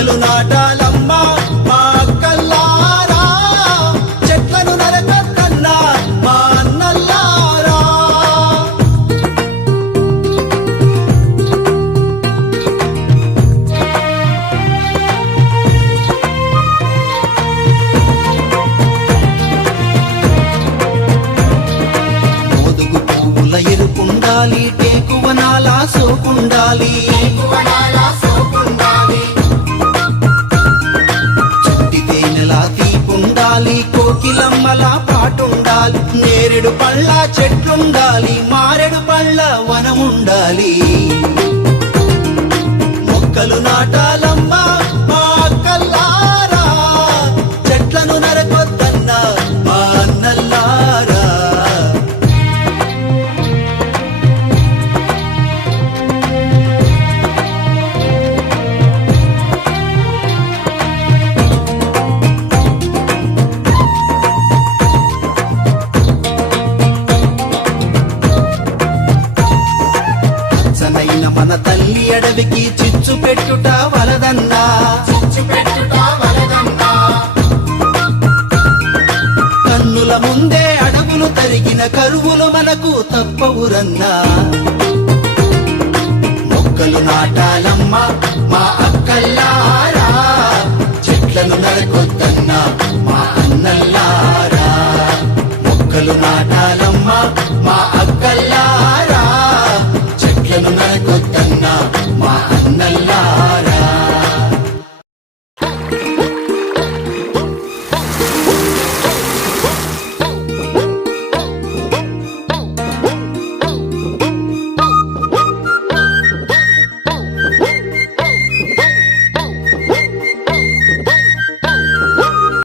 మొక్కలు నాటాలమ్మా మా అక్కల్లారా, చెట్లను నరకొద్దన్నా మా అన్నల్లారా. మోదుగు పువ్వుల ఎరుపుండాలి, టేకువనాల సోకుండాలి, కోకిలమ్మల పాటుండాలి, నేరేడు పళ్ళ చెట్లుండాలి, మారెడు పళ్ళ వనముండాలి. మొక్కలు నాటాలమ్మా మా అక్కల్లారా, చెట్లను నరకొద్దన్నా మా అన్నల్లారా. మన తల్లి అడవికి చిచ్చు పెట్టుట వలదన్నా, కన్నుల ముందే అడవులు తరిగిన కరువులు మనకు తప్పవురన్నా. మొక్కలు నాటాలమ్మా